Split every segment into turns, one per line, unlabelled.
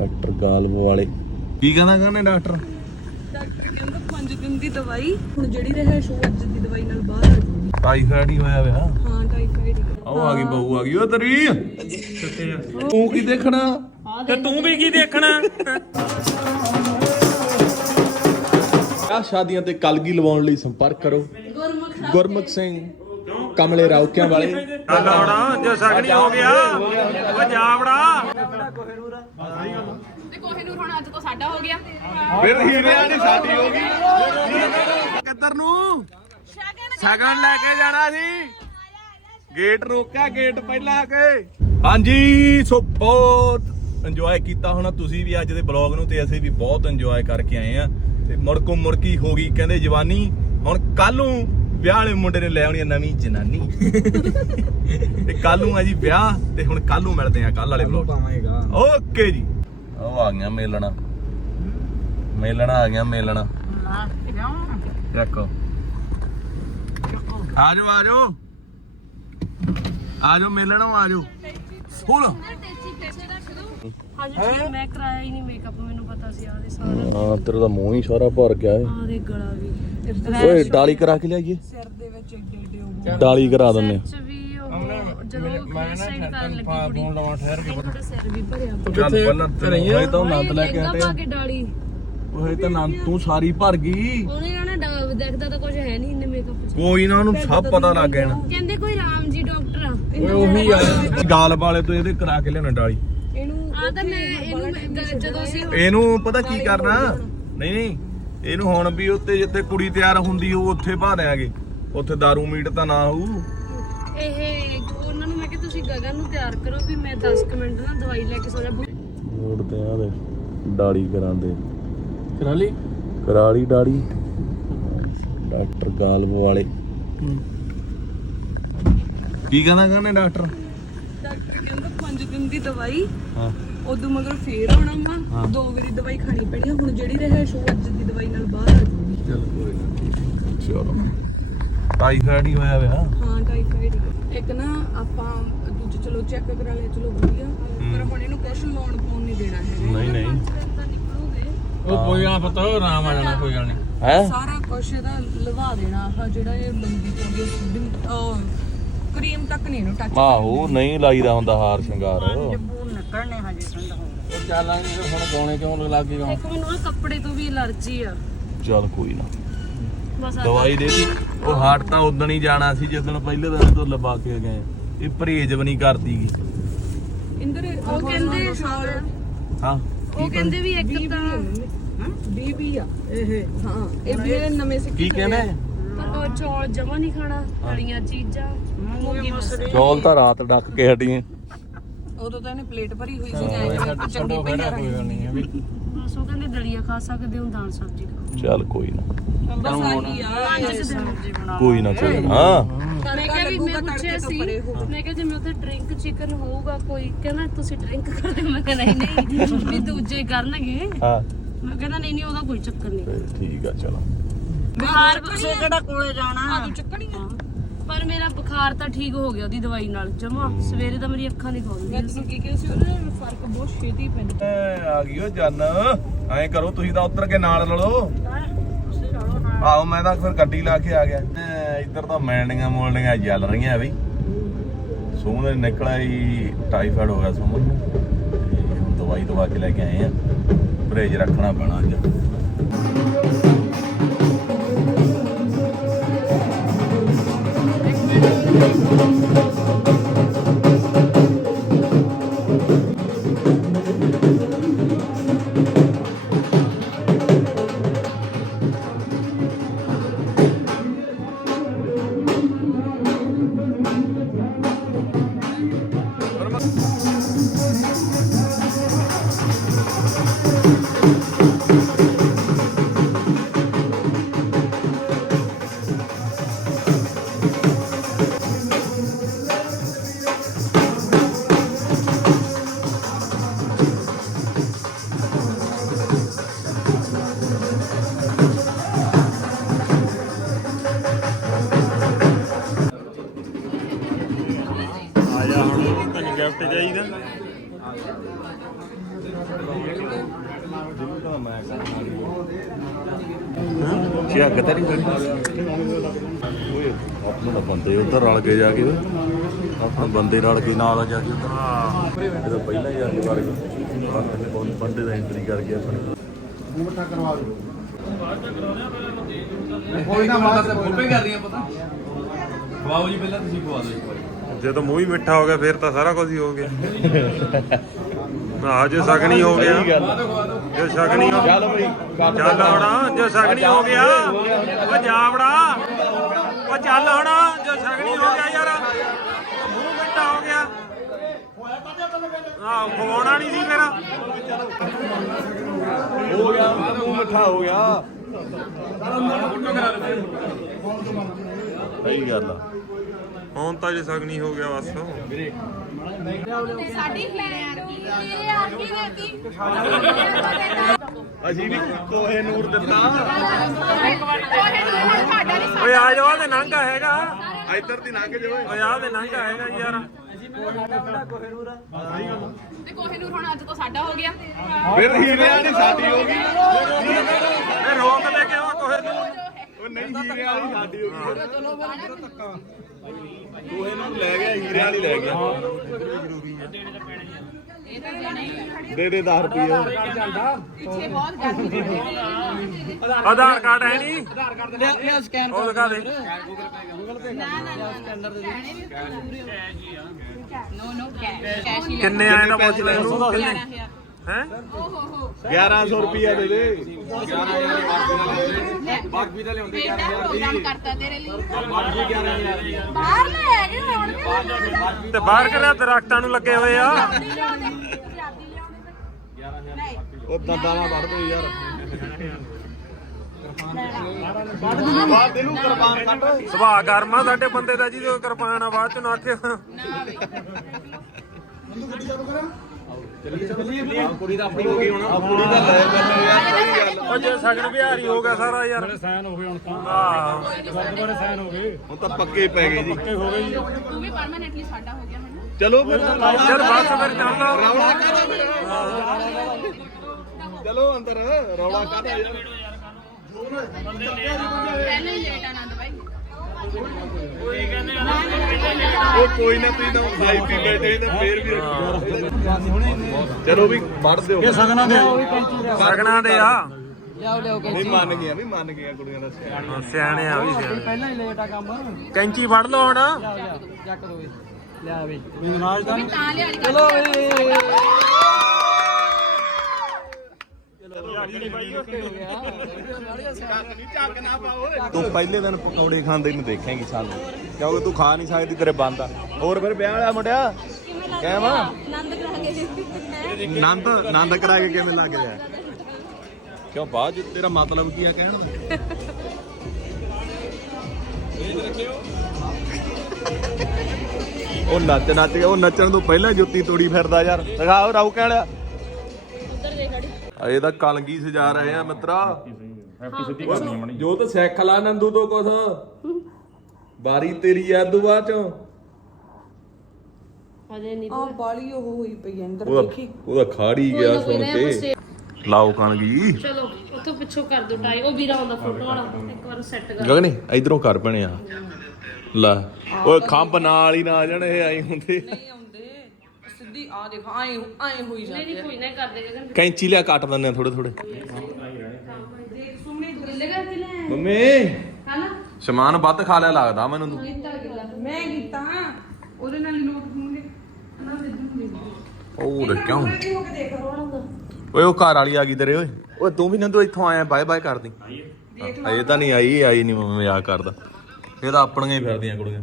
Doctor ਗਾਲਬ ਵਾਲੇ। ਕੀ ਕਹਿੰਦਾ ਕਹਿੰਦੇ ਡਾਕਟਰ?
ਡਾਕਟਰ ਕਹਿੰਦਾ 5 ਦਿਨ ਦੀ ਦਵਾਈ ਹੁਣ ਜਿਹੜੀ ਰਹੇ ਸ਼ੋ ਅੱਜ ਦੀ ਦਵਾਈ ਨਾਲ ਬਾਹਰ ਆ ਜਾਊਗੀ।
ਟਾਈਫਾਇਡ ਹੀ ਹੋਇਆ ਵਿਆ
ਹਾਂ ਟਾਈਫਾਈਡ ਹੀ।
ਆਓ ਆ ਗਈ ਬਹੂ ਆ ਗਈ। ਉਹ ਤੇਰੀ। ਤੂੰ ਕੀ ਦੇਖਣਾ?
ਤੇ ਤੂੰ ਵੀ ਕੀ ਦੇਖਣਾ?
ਆ ਸ਼ਾਦੀਆਂ ਤੇ ਕਲਗੀ ਲਵਾਉਣ ਲਈ ਸੰਪਰਕ ਕਰੋ। ਗੁਰਮੁਖ ਸਿੰਘ ਕਮਲੇ ਰੌਕਿਆਂ ਵਾਲੇ।
ਲਾਉਣਾ ਜੋ ਸਗਣੀ ਹੋ ਗਿਆ। ਉਹ ਜਾਵੜਾ
ਤੇ ਕੋਹੇ ਨੂੰ ਹੁਣ ਅੱਜ ਤੋਂ ਸਾਡਾ ਹੋ ਗਿਆ।
ਫਿਰ ਹੀਰਿਆਂ ਦੀ ਸਾਡੀ ਹੋ ਗਈ। ਕਿੱਧਰ ਨੂੰ? ਸ਼ਗਨ ਲੈ ਕੇ ਜਾਣਾ ਸੀ। ਗੇਟ ਰੋਕਿਆ ਗੇਟ ਪਹਿਲਾਂ ਆ ਕੇ। ਹਾਂਜੀ ਸੋ ਬਹੁਤ ਇੰਜੋਏ ਕੀਤਾ ਹੋਣਾ ਤੁਸੀਂ ਵੀ ਅੱਜ ਦੇ ਬਲੌਗ ਨੂੰ ਤੇ ਅਸੀਂ ਵੀ ਬਹੁਤ ਇੰਜੋਏ ਕਰਕੇ ਆਏ ਆ ਤੇ ਮੁੜਕੋ ਮੁੜਕੀ ਹੋ ਗਈ ਕਹਿੰਦੇ ਜਵਾਨੀ। ਹੁਣ ਕੱਲ ਨੂੰ ਵਿਆਹ ਵਾਲੇ ਮੁੰਡੇ ਨੇ ਲੈ ਆਉਣੀ ਨਵੀਂ ਜਨਾਨੀ। ਤੇ ਕੱਲ ਨੂੰ ਆ ਜੀ ਵਿਆਹ ਤੇ ਹੁਣ ਕੱਲ ਨੂੰ ਮਿਲਦੇ ਆ ਕੱਲ ਵਾਲੇ ਬਲੌਗ
ਪਾਵਾਂਗਾ
ਓਕੇ ਜੀ। ਉਹ ਆ ਗਿਆ ਮੇਲਣਾ। ਮੇਲਣਾ ਆ ਗਿਆ ਮੇਲਣਾ। ਦੇਖੋ ਆ ਜਾਓ ਆ ਜਾਓ ਆ ਜਾਓ ਮੇਲਣਾ ਆ ਜਾਓ ਫੁੱਲ।
ਹਾਂਜੀ ਮੈਂ ਕਰਾਇਆ ਹੀ ਨਹੀਂ ਮੇਕਅਪ ਮੈਨੂੰ ਪਤਾ ਸੀ ਆਦੇ ਸਾਰਾ।
ਹਾਂ ਤੇਰਾ ਤਾਂ ਮੂੰਹ ਹੀ ਸਾਰਾ ਭਰ ਗਿਆ ਏ।
ਆਦੇ ਗਲਾ ਵੀ।
ਓਏ ਡਾਲੀ ਕਰਾ ਕੇ ਲਿਆਈਏ।
ਸਿਰ ਦੇ ਵਿੱਚ ਏਡੇ ਏਡੇ ਉਹ
ਡਾਲੀ ਕਰਾ ਦਿੰਨੇ ਆ।
ਜਦੋਂ ਕਰਨ ਲੱਗੀ ਕੁੜੀ
ਫੋਨ ਲਵਾਂ ਠਹਿਰ ਕੇ
ਤੁਹਾਡਾ ਸਿਰ ਵੀ ਭਰਿਆ
ਪਹਿਲਾਂ ਤੇਰੇ ਤਾਂ ਆਨੰਦ ਲੈ ਕੇ
ਲਹਿੰਗਾ
ਆਟੇ
ਪਾ ਕੇ ਡਾਲੀ।
ਓਏ ਤਾਂ ਆਨੰਦ ਤੂੰ ਸਾਰੀ ਭਰ ਗਈ।
ਉਹਨੇ ਕਹਣਾ ਡਾ ਦੇਖਦਾ ਤਾਂ ਕੁਝ ਹੈ ਨਹੀਂ ਇੰਨੇ ਮੇਕਅਪ ਚ।
ਕੋਈ ਨਾ ਉਹਨੂੰ ਸਭ ਪਤਾ ਲੱਗ ਗਿਆ ਨਾ।
ਕਹਿੰਦੇ ਕੋਈ ਰਾਮ ਜੀ ਡਾਕਟਰ ਆ।
ਓਏ ਉਹੀ ਆ। ਗਾਲ ਵਾਲੇ ਤੋਂ ਇਹਦੇ ਕਰਾ ਕੇ ਲਿਆਉਣਾ ਡਾਲੀ।
ਇਹਨੂੰ ਆ ਤਾਂ ਮੈਂ ਇਹਨੂੰ ਮੈਂ- ਜਦੋਂ ਅਸੀਂ
ਇਹਨੂੰ ਪਤਾ ਕੀ ਕਰਨਾ? ਨਹੀਂ ਨਹੀਂ। ਇਹਨੂੰ ਹੁਣ ਵੀ ਉੱਤੇ ਜਿੱਥੇ ਕੁੜੀ ਤਿਆਰ ਹੁੰਦੀ ਉਹ ਉੱਥੇ ਪਾ ਦਿਆਂਗੇ। ਉੱਥੇ दारू ਮੀਟ ਤਾਂ ਨਾ ਹੋਊ।
ਇਹ ਉਹਨਾਂ ਨੂੰ ਮੈਂ ਕਿ ਤੁਸੀਂ ਗਗਨ ਨੂੰ ਤਿਆਰ ਕਰੋ ਵੀ ਮੈਂ 10 ਕੁ ਮਿੰਟ ਨਾ ਦਵਾਈ ਲੈ ਕੇ ਸੋ ਜਾ।
ਮੋੜਦੇ ਆ ਦੇ ਦਾੜੀ ਕਰਾਂਦੇ
ਕਰਾ ਲਈ?
ਕਰਾ ਲਈ ਦਾੜੀ। ਡਾਕਟਰ ਗਾਲਬ ਵਾਲੇ। ਕੀ ਕਹਿੰਦਾ ਕਹਿੰਦੇ ਡਾਕਟਰ?
ਡਾਕਟਰ ਕਹਿੰਦਾ 5 ਦਿਨ ਦੀ ਦਵਾਈ
ਹਾਂ।
ਉਦੋਂ ਮਗਰ ਫੇਰ ਆਉਣਾ ਵਾ। ਦੋ ਵਾਰੀ ਦਵਾਈ ਖਾਣੀ ਪੈਣੀ ਆ। ਹੁਣ ਜਿਹੜੀ ਰਹੇ ਸ਼ੋ ਅੱਜ ਦੀ ਦਵਾਈ ਨਾਲ ਬਾਹਰ ਆ ਜਾਊਗੀ।
ਚਲ ਕੋਈ ਨਾ। ਚਲੋ। ਟਾਈਫਾਇਡ ਹੀ ਹੋਇਆ ਵਿਆ
ਹਾਂ ਟਾਈਫਾਈਡ ਇੱਕ ਨਾ ਆਪਾਂ ਦੂਜੇ ਚਲੋ ਚੈੱਕ ਕਰਾ ਲਿਆ ਚਲੋ ਵਧੀਆ। ਪਰ ਹੁਣ ਇਹਨੂੰ ਕੁਛ ਲੋਨ ਪਾਉਣ ਨਹੀਂ ਦੇਣਾ ਹੈਗਾ।
ਨਹੀਂ ਨਹੀਂ।
ਤਾਂ ਨਿਕਲੂਗੇ
ਉਹ ਕੋਈ ਨਾ ਪਤਾ ਉਹ ਆਰਾਮ ਆ ਜਾਣਾ ਕੋਈ ਗੱਲ ਨਹੀਂ
ਹੈ?
ਸਾਰਾ ਕੁਛ ਇਹਦਾ ਲਵਾ ਦੇਣਾ ਆਹ ਜਿਹੜਾ ਇਹ ਲੰਬੀ ਚੌੜੀ ਉਹ ਕਰੀਮ ਤੱਕ ਨਹੀਂ ਇਹਨੂੰ ਟੱਚ
ਆਹੋ ਨਹੀਂ ਲਾਈਦਾ ਹੁੰਦਾ ਹਾਰ ਸ਼ਿੰਗਾਰ।
ਉਹ ਚੱਲਾਂਗੇ ਫਿਰ ਹੁਣ ਗਾਉਣੇ ਕਿਉਂ ਲੱਗ ਗਏ ਗਾਉਣ
ਇੱਕ ਮੈਨੂੰ ਆ ਕੱਪੜੇ ਤੋਂ ਵੀ ਅਲਰਜੀ ਆ।
ਚਲ ਕੋਈ ਨਾ।
ਬਸ
ਦਵਾਈ ਦੇ ਦੀ। ਉਹ ਹਾਟ ਤਾਂ ਉਦੋਂ ਹੀ ਜਾਣਾ ਸੀ ਜਿਸ ਦਿਨ ਪਹਿਲੇ ਦਿਨ ਤੋਂ ਲਵਾ ਕੇ ਗਏ। ਇਹ ਪਰਹੇਜ ਵੀ ਨਹੀਂ ਕਰਦੀਗੀ
ਇੰਦਰ ਉਹ ਕਹਿੰਦੇ
ਹਾਂ
ਉਹ ਕਹਿੰਦੇ ਵੀ ਇੱਕ ਤਾਂ ਬੀਬੀ ਆ। ਇਹ ਹਾਂ ਇਹ ਵੀ ਨਵੇਂ ਸਿੱਕੇ
ਕੀ ਕਹਿੰਦੇ?
ਪਰ ਉਹ ਚੌਲ ਜਮਾ ਨਹੀਂ ਖਾਣਾ ਤਲੀਆਂ ਚੀਜ਼ਾਂ ਮੂੰਗੀ ਮਸਰੀ।
ਚੌਲ ਤਾਂ ਰਾਤ ਡੱਕ ਕੇ ਹਟੀਏ।
ਉਦੋਂ ਤਾਂ ਇਹਨੇ ਪਲੇਟ ਭਰੀ ਹੋਈ ਸੀ ਐਂ ਚੰਗੀ ਪਈ ਆ।
ਕੋਈ ਗੱਲ ਨਹੀਂ ਹੈ ਵੀ।
ਬਸ ਉਹ ਕਹਿੰਦੇ ਦਲੀਆ ਖਾ ਸਕਦੇ ਹੋ ਦਾਲ ਸਬਜ਼ੀ ਖਾਓ।
ਚੱਲ ਕੋਈ ਨਾ।
ਬਸ ਆਹੀ ਆ ਪੰਜ ਸਬਜ਼ੀ ਬਣਾ
ਕੋਈ ਨਾ ਕੋਈ ਨਾ। ਹਾਂ।
ਮੈਂ ਕਿਹਾ ਵੀ ਮੈਂ ਪੁੱਛਿਆ ਸੀ ਮੈਂ ਕਿਹਾ ਜਿਵੇਂ ਉੱਥੇ ਡਰਿੰਕ ਚਿਕਨ ਹੋਊਗਾ ਕੋਈ ਕਹਿੰਦਾ ਤੁਸੀਂ ਡਰਿੰਕ ਕਰਦੇ ਮੈਂ ਕਿਹਾ ਨਹੀਂ ਨਹੀਂ ਵੀ ਦੂਜੇ ਕਰਨਗੇ।
ਹਾਂ।
ਮੈਂ ਕਹਿੰਦਾ ਨਹੀਂ ਨਹੀਂ ਉਹਦਾ ਕੋਈ ਚੱਕਰ ਨਹੀਂ।
ਫਿਰ ਠੀਕ ਆ ਚਲੋ।
ਬੁਖਾਰ ਕਿਸੇ ਕਿਹੜਾ ਕੋਲੇ ਜਾਣਾ? ਆ ਤੂੰ ਚੱਕਣੀ ਆ। ਪਰ ਮੇਰਾ ਬੁਖਾਰ ਤਾਂ ਠੀਕ ਹੋ ਗਿਆ ਉਹਦੀ ਦਵਾਈ ਨਾਲ। ਜਮਾ ਸਵੇਰੇ ਤਾਂ ਮੇਰੀ ਅੱਖਾਂ ਨਹੀਂ ਖੋਲਦੀਆਂ ਮੈਂ ਤੁਹਾਨੂੰ ਕੀ ਕਿਹਾ ਸੀ ਉਹਨੇ ਫ਼ਰਕ ਬਹੁਤ ਛੇਤੀ ਪੈਂਦਾ।
ਆ ਗਈ ਓ ਜਨ। ਐਂ ਕਰੋ ਤੁਸੀਂ ਤਾਂ ਉਤਰ ਕੇ ਨਾਲ ਲੜੋ। ਆਓ ਮੈਂ ਤਾਂ ਫਿਰ ਗੱਡੀ ਲਾ ਕੇ ਆ ਗਿਆ। ਐ, ਇੱਧਰ ਤਾਂ ਮੈਂਡੀਆਂ ਮੋਲਡੀਆਂ ਜਲ ਰਹੀਆਂ ਬਈ ਸੋਮਨ ਨੇ ਨਿਕਲਿਆ ਹੀ ਟਾਈਫਾਇਡ ਹੋ ਗਿਆ ਸੋਮਨ ਨੂੰ ਤੇ ਹੁਣ ਦਵਾਈ ਦਵਾ ਕੇ ਲੈ ਕੇ ਆਏ ਆ। ਪਰਹੇਜ ਰੱਖਣਾ ਪੈਣਾ ਅੱਜ। ਆਪਣੇ ਬੰਦੇ ਉਧਰ ਰਲ ਕੇ ਜਾ ਕੇ ਆਪਣੇ ਬੰਦੇ ਰਲ ਕੇ ਨਾਲ ਜਾ ਕੇ ਉਧਰ। ਇਹਦਾ ਪਹਿਲਾਂ ਹੀ ਜਾ ਕੇ ਵੜ ਗਏ। ਬੰਦੇ ਦਾ ਐਂਟਰੀ ਕਰ ਗਿਆ ਆਪਣੇ
ਕੋਈ ਨਾ ਬਾਅਦ ਤੇ ਫੋਟੋ ਹੀ ਕਰਦੀਆਂ ਪਤਾ ਖਵਾਓ ਜੀ ਪਹਿਲਾਂ ਤੁਸੀਂ ਖਵਾ ਦਿਓ
ਜਦੋਂ ਮੂੰਹ ਹੀ ਮਿੱਠਾ ਹੋ ਗਿਆ ਫਿਰ ਤਾਂ ਸਾਰਾ ਕੁਝ ਹੀ ਹੋ ਗਿਆ। ਆ ਜੇ ਸਗਣੀ ਹੋ ਗਿਆ। ਜੇ ਸਗਣੀ ਹੋ
ਚੱਲ ਬਈ
ਚੱਲ ਹੁਣ ਜੇ ਸਗਣੀ ਹੋ ਗਿਆ। ਓ ਜਾਵੜਾ। ਓ ਚੱਲ ਹੁਣ ਜੇ ਸਗਣੀ ਹੋ ਗਿਆ ਯਾਰ। ਮੂੰਹ ਮਿੱਠਾ ਹੋ ਗਿਆ। ਆ ਖਵਾਉਣਾ ਨਹੀਂ ਸੀ ਮੇਰਾ।
ਹੋ ਗਿਆ ਮੂੰਹ ਮਿੱਠਾ ਹੋ ਗਿਆ। ਸਹੀ ਗੱਲ ਆ।
ਹੁਣ ਤਾਂ ਜੇ ਸਗਣੀ ਹੋ ਗਿਆ ਬਸ।
ਸਾਡੀ ਕੀ ਮੇਰੇ ਆ
ਅਸੀਂ ਵੀ ਕੋਹੇ ਨੂਰ ਦਿੱਤਾ।
ਓਏ ਆ ਜਾਵਾ ਤੇ ਨੰਗਾ ਹੈਗਾ।
ਇੱਧਰ ਦੀ ਲੰਘ ਜਾਓ।
ਓਏ ਆ ਤੇ ਨੰਗਾ ਹੈਗਾ ਯਾਰ।
ਤੇ ਕੋਹੇ ਨੂੰ ਹੁਣ ਅੱਜ ਤੋਂ ਸਾਡਾ ਹੋ ਗਿਆ।
ਫਿਰ ਹੀਰੇ ਵਾਲੀ ਸਾਡੀ ਹੋ ਗਈ।
ਇਹ ਰੋਕ ਲੈ ਕੇ ਨੂੰ
ਉਹ ਨਹੀਂ ਹੀਰੇ ਵਾਲੀ ਸਾਡੀ ਹੋ ਗਈ। ਕੋਹੇ ਨੂੰ ਲੈ ਗਿਆ ਹੀਰੇ ਵਾਲੀ ਲੈ ਗਿਆ।
ਇਹ ਤਾਂ ਦੇਣਾ ਹੀ।
ਦੇ ਦੇ 10 ਰੁਪਏ।
ਪਿੱਛੇ ਬਹੁਤ ਗਰਮੀ
ਆਧਾਰ ਕਾਰਡ ਹੈ ਨਹੀਂ।
ਲਿਆ ਲਿਆ ਸਕੈਨ
ਉਹ ਦਿਖਾ ਦੇ।
ਨਾ ਨਾ ਨਾ ਨੋ ਨੋ ਕੈਸ਼
ਕਿੰਨੇ ਆਏ ਤਾਂ ਪੁੱਛ ਲੈ। ਇਹਨੂੰ
11000
ਹੈ?
ਓ ਹੋ ਹੋ
1100 ਰੁਪਏ ਦੇ ਦੇ।
ਤਾਂ ਲਿਆਉਂਦੇ
ਬੇਟਾ ਪ੍ਰੋਗਰਾਮ ਕਰਤਾ ਤੇਰੇ ਲਈ ਬਾਹਰ ਲੈ ਗਏ ਹੁਣ ਵੀ
ਤੇ ਬਾਹਰ ਕਿਹੜਾ ਦਰਖਤਾਂ ਨੂੰ ਲੱਗੇ ਹੋਏ ਆ?
ਉਹ ਦੰਦਾਂ ਨਾਲ ਵੜ ਦੋ ਯਾਰ। ਬਾਹਰ ਦੇ ਨੂੰ ਕੁਰਬਾਨ ਕੱਢ
ਸੁਭਾਅ ਗਰਮਾ ਸਾਡੇ ਬੰਦੇ ਦਾ ਜੀ ਜੋ ਕਿਰਪਾਨ ਆ ਬਾਅਦ ਚ ਨਾ ਆਖਿਓ।
ਕੁੜੀ ਤਾਂ ਆਪਣੀ ਹੋ ਗਈ ਹੁਣ।
ਕੁੜੀ ਦਾ ਲੈ
ਉਹ ਜੇ ਸਗਨ ਵਿਹਾਰੀ ਹੋ ਗਿਆ ਸਾਰਾ ਯਾਰ।
ਸਾਈਨ ਹੋ ਗਏ ਹੁਣ ਤਾਂ।
ਆਹ।
ਗੁਰਦੁਆਰੇ ਸਾਈਨ ਹੋ ਗਏ।
ਹੁਣ ਤਾਂ ਪੱਕੇ ਪੈ ਗਏ ਜੀ।
ਹੋ ਗਏ ਜੀ।
ਤੂੰ ਵੀ ਪਰਮਾਨੈਂਟਲੀ ਸਾਡਾ ਹੋ ਗਿਆ ਹੁਣ
ਚਲੋ ਫਿਰ
ਯਾਰ ਬਸ ਫਿਰ ਚੱਲ
ਰੌਲਾ ਕਾਹਦਾ ਚਲੋ ਅੰਦਰ ਰੌਲਾ ਕਾਹਦਾ ਯਾਰ
ਪਹਿਲਾਂ ਹੀ ਲੇਟ ਆਨੰਦ
ਉਹ ਕੋਈ ਨਾ ਤੁਸੀਂ ਤਾਂ ਖਾਈ ਪੀ ਬੈਠੇ ਤੇ ਫੇਰ ਵੀ ਚਲੋ ਵੀ ਵੜ ਦਿਓ। ਇਹ
ਸਗਨਾਂ ਦੇ।
ਸਗਨਾਂ ਦੇ ਆ?
ਲਿਆਓ ਲਿਆਓ
ਨਹੀਂ ਮੰਨ ਗਿਆ ਵੀ ਮੰਨ ਗਿਆ ਕੁੜੀਆਂ ਦਾ ਸਿਆਣਾ
ਹਾਂ, ਸਿਆਣੇ ਆ ਵੀ ਸਿਆਣੇ।
ਪਹਿਲਾਂ ਹੀ ਲੇਟ ਆ ਕੰਮ।
ਕੈਂਚੀ ਫੜ ਲਓ ਹੁਣ।
ਚੱਕ ਦੋ ਲਿਆ ਬਈ ਨਾਰਾਜ਼ ਤਾਂ
ਵੀ। ਅੱਜ
ਚਲੋ ਏ
ਤੂੰ ਪਹਿਲੇ ਦਿਨ ਪਕੌੜੇ ਖਾਂਦੇ ਨੂੰ ਦੇਖੇਂਗੀ ਸਾਨੂੰ। ਕਿਉਂਕਿ ਤੂੰ ਖਾ ਨਹੀਂ ਸਕਦੀ, ਤੇਰੇ ਬੰਦ ਆ। ਹੋਰ ਫਿਰ ਵਿਆਹ ਵਾਲਾ ਮੁੰਡਿਆ? ਕਹਿ
ਆਨੰਦ ਕਰਾ ਕੇ
ਨੰਦ ਨੰਦ ਕਰਾ ਕੇ ਕਿਵੇਂ ਲੱਗ ਰਿਹਾ? ਕਿਉਂ ਬਾਅਦ ਤੇਰਾ ਮਤਲਬ ਕੀ ਆ ਕਹਿਣ ਦਾ? ਉਹ ਨੱਚ ਨੱਚ ਉਹ ਨੱਚਣ ਤੋਂ ਪਹਿਲਾਂ ਜੁੱਤੀ ਤੋੜੀ ਫਿਰਦਾ ਯਾਰ। ਦਿਖਾਓ ਰਾਉ ਕਹਿ ਲਿਆ ਇਹ ਤਾਂ ਕਲਗੀ ਸਜਾ ਰਹੇ ਆ ਮਿੱਤਰਾ। ਜੋ ਤਾਂ ਸਿੱਖ ਲਾ ਨੰਦੂ ਤੋਂ ਕੁਛ। ਬਾਰੀ ਤੇਰੀ ਐ ਦੂ ਬਾਅਦ ਚੋਂ।
ਹਜੇ ਨਹੀਂ
ਆ ਬਾਲੀ ਉਹ ਹੋਈ ਪਈ ਅੰਦਰ
ਉਹਦਾ ਉਹਦਾ ਖਾੜੀ ਗਿਆ ਸੁਣ ਕੇ। ਲਾਓ ਕਣਗੀ
ਚਲੋ ਉੱਥੋਂ ਪਿੱਛੋਂ ਕਰ ਦੋ ਟਾਈ। ਉਹ ਵੀਰਾ ਆਉਂਦਾ ਫੋਟੋ ਵਾਲਾ। ਇੱਕ ਵਾਰ ਸੈੱਟ ਕਰ।
ਗਗਨੇ ਇਧਰੋਂ ਕਰ ਪਣੇ ਆ ਲੈ ਓਏ ਖੰਭ ਨਾਲ ਹੀ ਨਾ ਆ ਜਾਣ ਇਹ ਆਈ ਹੁੰਦੇ।
ਨਹੀਂ ਆ ਦੇਖ ਹੋਈ
ਕੋਈ ਨਾ ਗਗਨ
ਕੈਂਚੀ ਲਿਆ ਕੱਟ ਦਿੰਦੇ ਆ ਥੋੜੇ ਥੋੜੇ
ਗਿੱਲੇ ਕਰਕੇ ਲੈ।
ਮੰਮੀ।
ਹਨਾ?
ਸਮਾਨ ਵੱਧ ਖਾ ਲਿਆ ਲੱਗਦਾ ਮੈਨੂੰ ਤੂੰ।
ਮੈਂ ਕੀਤਾ ਉਹਦੇ ਨਾਲ ਹੀ ਲੋਕ ਹੋਣਗੇ।
ਉਹ ਦੇ ਕਿਉਂ?
ਹੋ ਕੇ ਦੇਖ
ਓਏ ਉਹ ਘਰ ਵਾਲੀ ਆ ਗਈ ਤੇਰੇ ਓਏ। ਓਏ ਤੂੰ ਵੀ ਨਾ ਤੂੰ ਇੱਥੋਂ ਆਇਆ ਬਾਏ ਬਾਏ ਕਰਦੀ। ਇਹ ਤਾਂ ਨਹੀਂ ਆਈ ਆਈ ਨਹੀਂ ਮੈਂ ਮਜ਼ਾਕ ਕਰਦਾ। ਇਹ ਤਾਂ ਆਪਣੀਆਂ ਹੀ ਫਿਰਦੀਆਂ ਕੁੜੀਆਂ।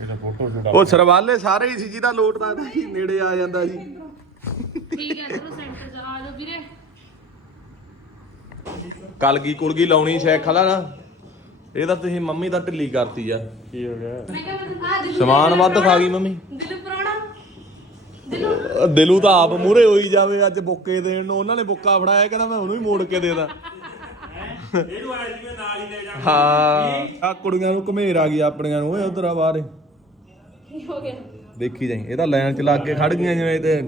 ਇਹਦਾ ਫੋਟੋ ਛੁਡਾ
ਉਹ ਸਰਵਾਲੇ ਸਾਰੇ ਹੀ ਸੀ ਜਿਹਦਾ ਲੋਟਦਾ ਸੀ ਨੇੜੇ ਆ ਜਾਂਦਾ ਜੀ।
ਠੀਕ ਹੈ ਚਲੋ ਸੈਂਟਰ ਚ ਆ ਜਾਓ ਵੀਰੇ।
ਕਲਗੀ ਕੁਲਗੀ ਲਾਉਣੀ ਸ਼ੈਖ ਖਲਾ ਨਾ ਇਹ ਤਾਂ ਤੁਸੀਂ ਮੰਮੀ ਤਾਂ ਢਿੱਲੀ ਕਰਤੀ ਆ।
ਕੀ ਹੋ ਗਿਆ?
ਮੈਂ ਕਿਹਾ ਆ ਦਿਲੂ
ਸਮਾਨ ਵੱਧ ਖਾ ਗਈ ਮੰਮੀ।
ਦਿਲੂ ਪਰੋਣਾ। ਦਿਲੂ।
ਅਹ ਦਿਲੂ ਤਾਂ ਆਪ ਮੂਰੇ ਹੋਈ ਜਾਵੇ ਅੱਜ ਬੁੱਕੇ ਦੇਣ ਨੂੰ। ਉਹਨਾਂ ਨੇ ਬੁੱਕਾ ਫੜਾਇਆ ਕਹਿੰਦਾ ਮੈਂ ਉਹਨੂੰ ਹੀ ਮੋੜ ਕੇ ਦੇਦਾ।
ਇਹਨੂੰ ਆਇਆ ਜਿਵੇਂ ਨਾਲ ਹੀ ਲੈ ਜਾ
ਹਾਂ ਆ ਕੁੜੀਆਂ ਨੂੰ ਘਮੇਰ ਆ ਗਈ ਆਪਣੀਆਂ ਨੂੰ ਓਏ ਉਧਰ ਆ ਬਾਹਰ।
ਕੀ ਹੋ ਗਿਆ।
ਦੇਖੀ ਜਾਈ। ਇਹ ਤਾਂ ਲਾਈਨ ਚ ਲੱਗ ਕੇ ਖੜ ਗਈਆਂ ਜਿਵੇਂ ਤੇ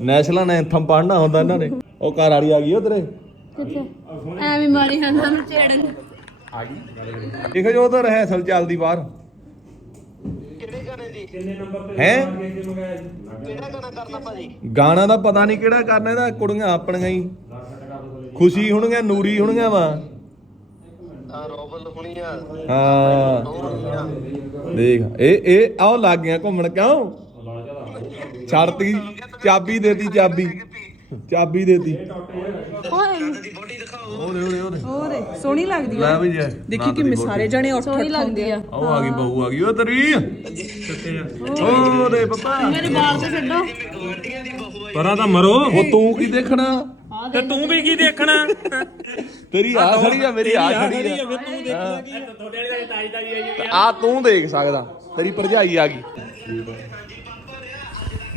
ਨੈਸ਼ਨਲ ਐਂਥਮ ਪੜਨਾ ਹੁੰਦਾ ਇਹਨਾਂ ਨੇ। ਉਹ ਘਰ ਵਾਲੀ ਆ ਗਈ ਉਧਰੇ।
ਕਿੱਥੇ? ਐਵੇਂ ਮਾਰੀ ਹੰਦਾਂ ਨੂੰ ਛੇੜਨ
ਦੇਖੋ ਜੋ ਤਾਂ ਰਹਿਸਲ ਚੱਲਦੀ ਬਾਹਰ। ਹੈ? ਗਾਣਾ ਦਾ ਪਤਾ ਨਹੀਂ ਕਿਹੜਾ ਕਰਨਾ ਇਹਦਾ ਕੁੜੀਆਂ ਆਪਣੀਆਂ ਹੀ। ਖੁਸ਼ੀ ਹੋਣਗੀਆਂ ਨੂਰੀ ਹੋਣਗੀਆਂ ਵਾ। ਹਾਂ। ਦੇਖ ਇਹ ਇਹ ਆਓ ਲੱਗ ਗਿਆ ਘੁੰਮਣ ਕਿਉਂ? ਛੱਡਤੀ ਚਾਬੀ ਦੇਤੀ ਚਾਬੀ। ਚਾਬੀ ਦੇਤੀ। ਉਹਦੇ ਉਹਦੇ ਉਹਦੇ
ਹੋਰ ਸੋਹਣੀ ਲੱਗਦੀ
ਲੈ ਵੀ ਜੇ।
ਦੇਖੀ ਕਿ ਸਾਰੇ ਜਣੇ ਉੱਠ
ਸੋਹਣੀ ਲੱਗਦੀ ਆ।
ਉਹ ਆ ਗਈ ਬਹੂ ਆ ਗਈ। ਉਹ ਤਰੀ। ਉਹਦੇ ਪਪਾ।
ਮੇਰੇ ਬਾਲ ਤੇ ਛੱਡੋ।
ਪਰਾਂ ਤਾਂ ਮਰੋ।
ਉਹ ਤੂੰ ਕੀ ਦੇਖਣਾ?
ਤੇ ਤੂੰ ਵੀ ਕੀ ਦੇਖਣਾ?
ਤੇਰੀ ਆ ਖੜੀ ਆ ਮੇਰੀ ਆ। ਖੜੀ ਆ
ਤੂੰ ਦੇਖਣਾ ਕੀ ਤੁਹਾਡੇ ਵਾਲੀ ਤਾਜੀ ਤਾਜੀ ਆਈ
ਆ। ਤੂੰ ਦੇਖ ਸਕਦਾ ਤੇਰੀ ਭਰਜਾਈ ਆ ਗਈ।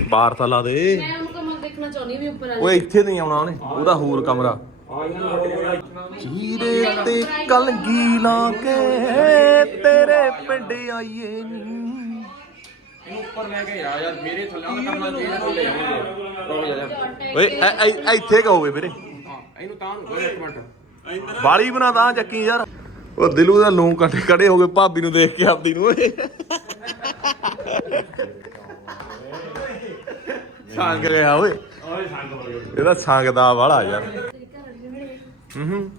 ਬਾਹਰ ਤਾਂ ਲਾ ਦੇ।
ਮੈਂ ਉਹਨੂੰ ਕਮਲ ਦੇਖਣਾ ਚਾਹੁੰਦੀ ਵੀ ਉੱਪਰ ਆ
ਓਏ ਇੱਥੇ ਨਹੀਂ ਆਉਣਾ ਉਹਨੇ ਉਹਦਾ ਹੋਰ ਕਮਰਾ। ਚੀਰੇ ਤੇ ਕਲਗੀ ਲਾ ਕੇ ਤੇਰੇ ਪਿੰਡ ਆਈਏ ਨੀ।
ਉੱਪਰ ਲੈ ਕੇ ਆ ਯਾਰ ਮੇਰੇ ਥੱਲੇ ਦਾ ਕੰਮ ਚਾਹੀਦਾ ਲੈ ਜਾਵਾਂਗੇ
ਓਏ ਐ- ਐ- ਇੱਥੇ ਕਹੋ ਵੇ ਵੀਰੇ।
ਇਹਨੂੰ ਤਾਂ ਨੂੰ ਇੱਕ ਮਿੰਟ।
ਬਾਲੀ ਬਣਾ ਤਾਂ ਚੱਕੀ ਯਾਰ। ਉਹ ਦਿਲੂ ਦਾ ਲੂੰ ਕੱਟੇ ਕੜੇ ਹੋ ਗਏ ਭਾਬੀ ਨੂੰ ਦੇਖ ਕੇ ਆਪਦੀ ਨੂੰ। ਓਏ ਸੰਗ ਗਿਆ ਓਏ। ਇਹਦਾ ਸੰਗਦਾ ਵਾਲਾ ਯਾਰ। ਹੂੰ ਹੂੰ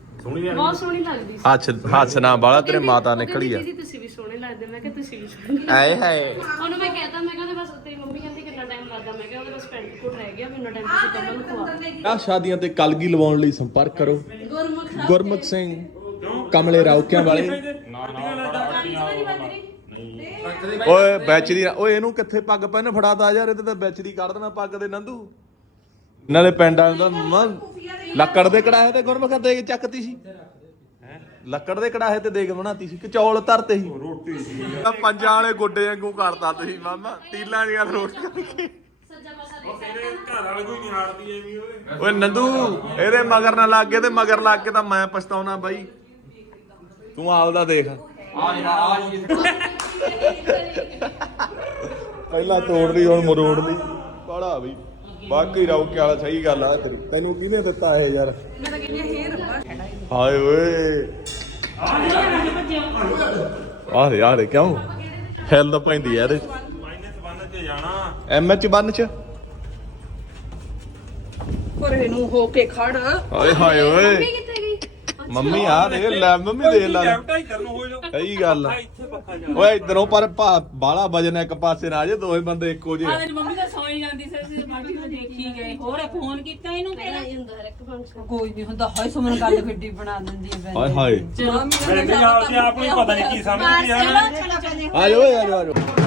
ਬਹੁਤ ਸੋਹਣੀ ਲੱਗਦੀ ਸੀ।
ਹੱਥ ਹੱਥ ਨਾ ਵਾਲਾ ਤੇਰੇ ਮਾਤਾ ਨਿਕਲੀ ਆ।
ਦੀਦੀ ਤੁਸੀਂ ਵੀ ਸੋਹਣੇ ਲੱਗਦੇ। ਮੈਂ ਕਿਹਾ ਤੁਸੀਂ ਵੀ ਸੋਹਣੇ
ਆਏ ਹਾਏ।
ਉਹਨੂੰ ਮੈਂ ਕਹਿਤਾ ਮੈਂ ਕਿਹਾ ਉਹਦੇ ਬਸ ਤੇਰੀ ਮੰਮੀ ਕਹਿੰਦੀ ਕਿੰਨਾ ਟਾਈਮ ਲੱਗਦਾ ਰਹਿ ਗਿਆ ਮੈਨੂੰ ਕਮਲ ਨੂੰ ਖਵਾ
ਆ ਸ਼ਾਦੀਆਂ ਤੇ ਕਲਗੀ ਲਵਾਉਣ ਲਈ ਸੰਪਰਕ ਕਰੋ।
ਗੁਰਮੁਖ
ਗੁਰਮੁਖ ਸਿੰਘ ਕਮਲੇ ਰੌਕਿਆਂ ਵਾਲੇ। ਓਏ ਬੈਚ ਦੀ ਓਏ ਇਹਨੂੰ ਕਿੱਥੇ ਪੱਗ ਪੈਨ ਫੜਾਤਾ ਯਾਰ ਇਹਦੇ ਤਾਂ ਬੈਚ ਦੀ ਕੱਢ ਦੇਣਾ ਪੱਗ ਦੇ ਨੰਦੂ। ਨਾਲੇ ਪਿੰਡਾਂ ਦਾ ਮੰਮਾ ਲੱਕੜ ਦੇ ਕੜਾਹੇ ਤੇ ਗੁਰਮੁਖ ਦੇ ਚੱਕਤੀ ਸੀ। ਲੱਕੜ ਦੇ ਕੜਾਹੇ ਤੇ ਦੇਗ ਬਣਾਤੀ ਸੀ ਕਿ ਚੌਲ ਧਰਤੇ ਸੀ। ਰੋਟੀ ਸੀ। ਪੰਜਾਂ ਵਾਲੇ ਗੋਡੇ ਵਾਂਗੂ ਕਰਤਾ ਤੁਸੀਂ ਮਾਮਾ। ਤੀਲਾਂ ਦੀਆਂ ਰੋਟੀਆਂ
ਸੱਜਾ ਪਾਸਾ ਦੇਖ
ਘਰ ਵਾਲੇ ਕੋਈ ਨਹੀਂ ਹਾਰਦੀ ਐਵੇਂ ਉਹਦੇ।
ਓਏ ਨੰਦੂ ਇਹਦੇ ਮਗਰ ਨਾ ਲੱਗ ਗਏ ਤੇ ਮਗਰ ਲੱਗ ਕੇ ਤਾਂ ਮੈਂ ਪਛਤਾਉਣਾ ਬਾਈ। ਤੂੰ ਆਪਦਾ ਦੇਖ।
ਆ ਜਿਹੜਾ ਆ ਜੀ
ਪਹਿਲਾਂ ਤੋੜ ਲਈ ਹੁਣ ਮਰੋੜ ਲਈ ਬੜਾ ਬਈ ਬਾਕੀ ਰੌਕੇ ਵਾਲਾ ਸਹੀ ਗੱਲ ਆ ਤੇਰੀ। ਤੈਨੂੰ ਕਿਹਨੇ ਦਿੱਤਾ ਇਹ ਯਾਰ?
ਮੈਂ ਤਾਂ ਕਹਿੰਦੀ ਹਾਂ, ਹੇਰ ਰੱਬਾ।
ਹਾਏ ਓਏ। ਆਹ ਦੇ ਆਹ ਦੇ ਕਿਉਂ? ਹੈਲ ਤਾਂ ਪੈਂਦੀ ਆ
ਬੰਨ ਚ ਜਾਣਾ?
ਐਮ ਐਚ 1 ਚ।
ਘਰੇ ਨੂੰ ਹੋ ਕੇ ਖੜ।
ਹਾਏ ਹਾਏ ਓਏ।
ਕਿੱਥੇ ਗਈ?
ਮੰਮੀ ਆ ਦੇ ਲੈ ਮੰਮੀ ਦੇ ਲੈ।
ਹੋ
ਸਹੀ ਗੱਲ ਆ।
ਇੱਥੇ ਪੱਖਾ ਜਾ।
ਓਏ ਇਧਰੋਂ ਪਰ ਬਾਲਾ ਵਜਨ ਇੱਕ ਪਾਸੇ ਨਾ ਜੇ ਦੋਵੇਂ ਬੰਦੇ ਇੱਕੋ ਜਿਹੇ ਆ।
ਮੰਮੀ ਤਾਂ ਸੌਈ ਜਾਂਦੀ ਸੀ ਅਸੀਂ ਪਾਰਟੀ ਨੂੰ ਦੇਖੀ ਗਏ। ਹੋਰ ਫੋਨ ਕੀਤਾ ਇਹਨੂੰ
ਹੀ ਹੁੰਦਾ ਹਰ ਇੱਕ ਫੰਕਸ਼ਨ
ਕੋਈ ਨਹੀਂ ਹੁੰਦਾ ਹਾਏ ਸੁਮਨ ਗੱਲ ਗੱਡੀ ਬਣਾ ਦਿੰਦੀ ਹੈ
ਹਾਏ ਹਾਏ।
ਮੈਂ ਵੀ ਆਪਦੇ ਆਪ ਨੂੰ ਹੀ ਪਤਾ ਨਹੀਂ ਕੀ ਸਮਝਦੀ ਹੈ
ਆ ਜਾਓ ਓਏ, ਆ ਜਾਓ।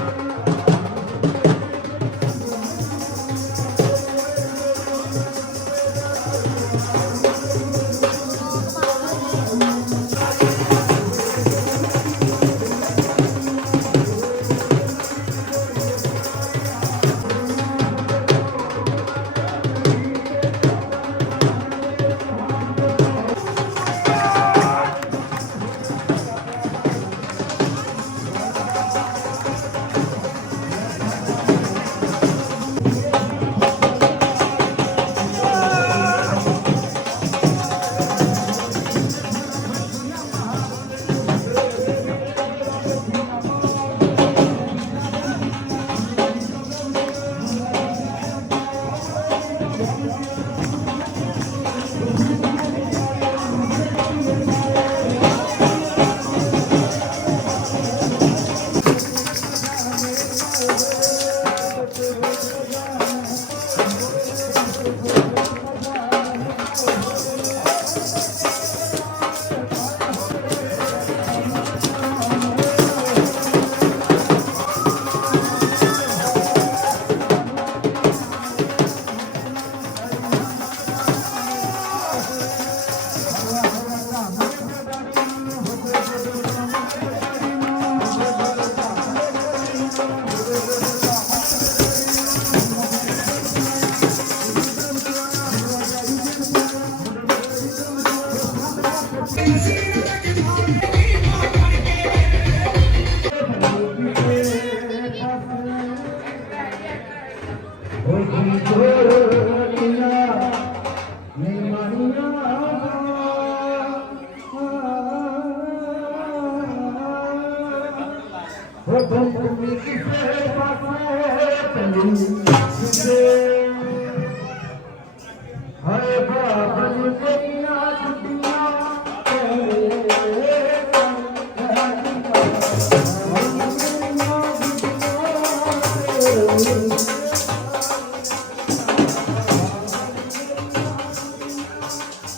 Thank you.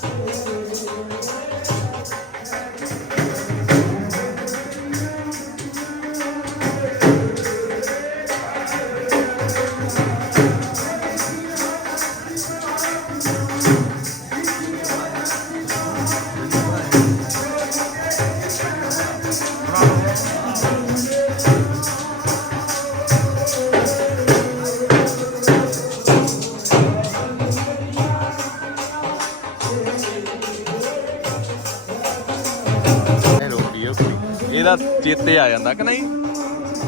ਇਹ ਚੇਤੇ ਆ ਜਾਂਦਾ ਕਿ ਨਹੀਂ?